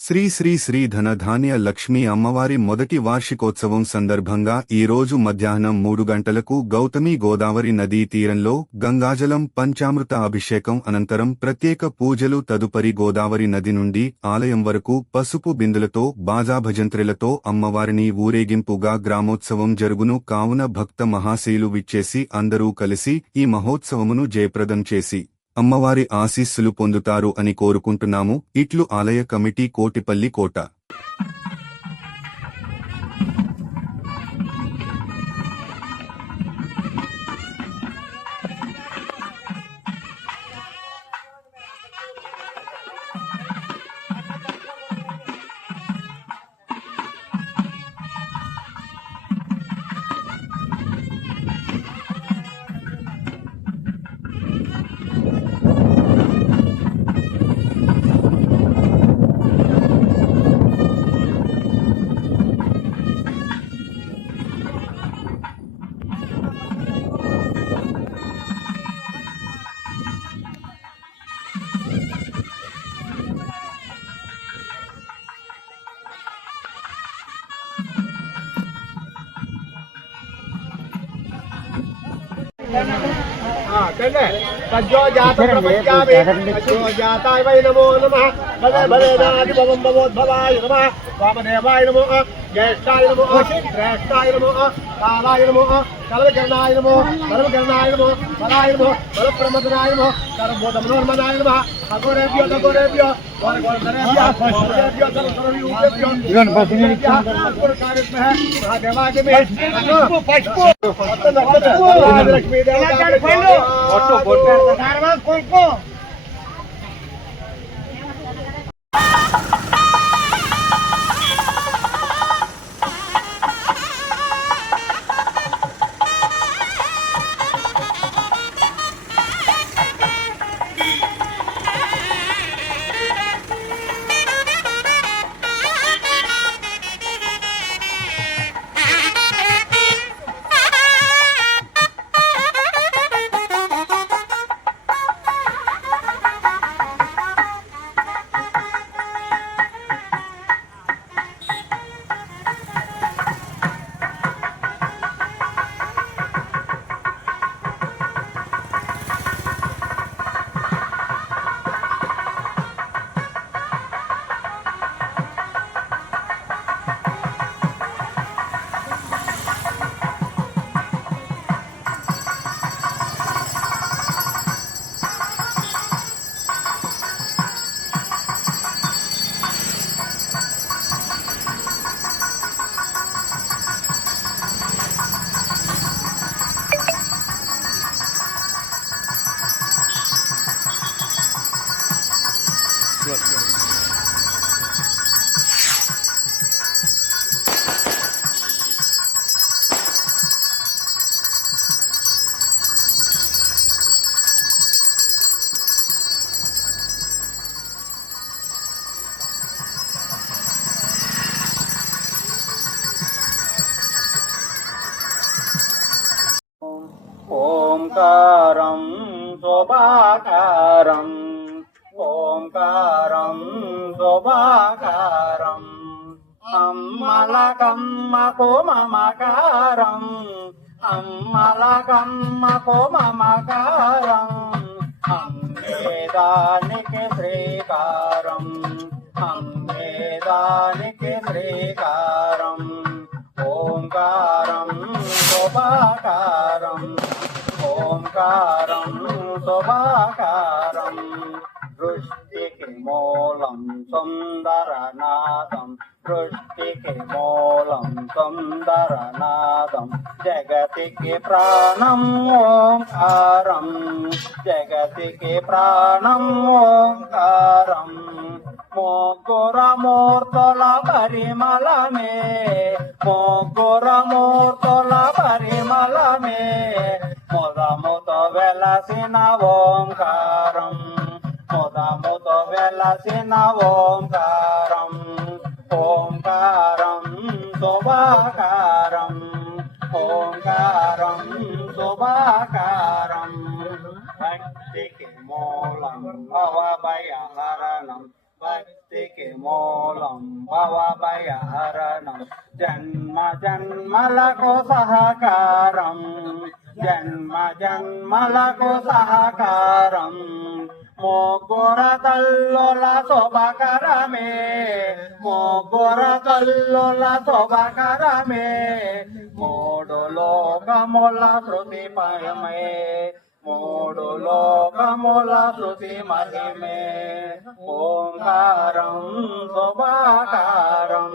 శ్రీ శ్రీ శ్రీ ధనధాన్య లక్ష్మీ అమ్మవారి మొదటి వార్షికోత్సవం సందర్భంగా ఈరోజు మధ్యాహ్నం 3 గంటలకు గౌతమి గోదావరి నదీ తీరంలో గంగాజలం పంచామృత అభిషేకం అనంతరం ప్రత్యేక పూజలు తదుపరి గోదావరి నది నుండి ఆలయం వరకు పసుపు బిందులతో బాజాభజంత్రిలతో అమ్మవారిని ఊరేగింపుగా గ్రామోత్సవం జరుగును కావున భక్త మహాశయులు విచ్చేసి అందరూ కలిసి ఈ మహోత్సవమును జయప్రదం చేసి అమ్మవారి ఆశీస్సులు పొందుతారు అని కోరుకుంటున్నాము. ఇట్లు ఆలయ కమిటీ కోటిపల్లి కోట. तज्जो जाताय वै नमो नमः भले भले नादि भवं भवोद्भवाय नमः वामदेवाय नमः ज्येष्ठाय नमः श्रेष्ठाय नमः कालाय नमः सर्वकर्णाय नमः सर्वकर्णाय नमः बलाय नमः बलप्रमदनाय नमः सर्वोदमनोन्मनाय नमः अघोरेभ्यो दघोरेभ्यो वरघोरेभ्यो वरघोरेभ्यो सर्वसर्वयुगेभ्यो महादेवाय नमः पशुपु लक्ष्मी देवता ఓంకారం శోభాకారం ఓంకారం శోభాకారం అమ్మలకమ్మకు మమకారం అమ్మలకమ్మకు మమకారం అమ్మేదానికి శ్రీకారం అమ్మేదానికి శ్రీకారం ఓంకారం శోభాకారం ఓంకారం శోభాకారం సృష్టికి మూలం సుందరనాదం సృష్టికి మూలం సుందరనాదం జగతికి ప్రాణం ఓంకారం జగతికి ప్రాణం ఓంకారం ముగ్గురమూర్తుల పరిమళమే ముగ్గురమూర్తుల పరిమళమే ముదముతో వెలసిన ఓంకారం ముదముతో వెలసిన ఓంకారం ఓంకారం శోభాకారం ఓంకారం శోభాకారం భక్తికి మూలం భవభయహరణం భక్తికి మూలం మూలం భవభయహరణం జన్మ జన్మలకు సహకారం జన్మ జన్మలకు సహకారం ముగ్గుర తల్లుల శుభకరమే ముగ్గుర తల్లుల శుభకరమే మూడు లోకముల శృతిపయమే మూడు లోకముల శృతి మహిమే ఓంకారం శుభాకారం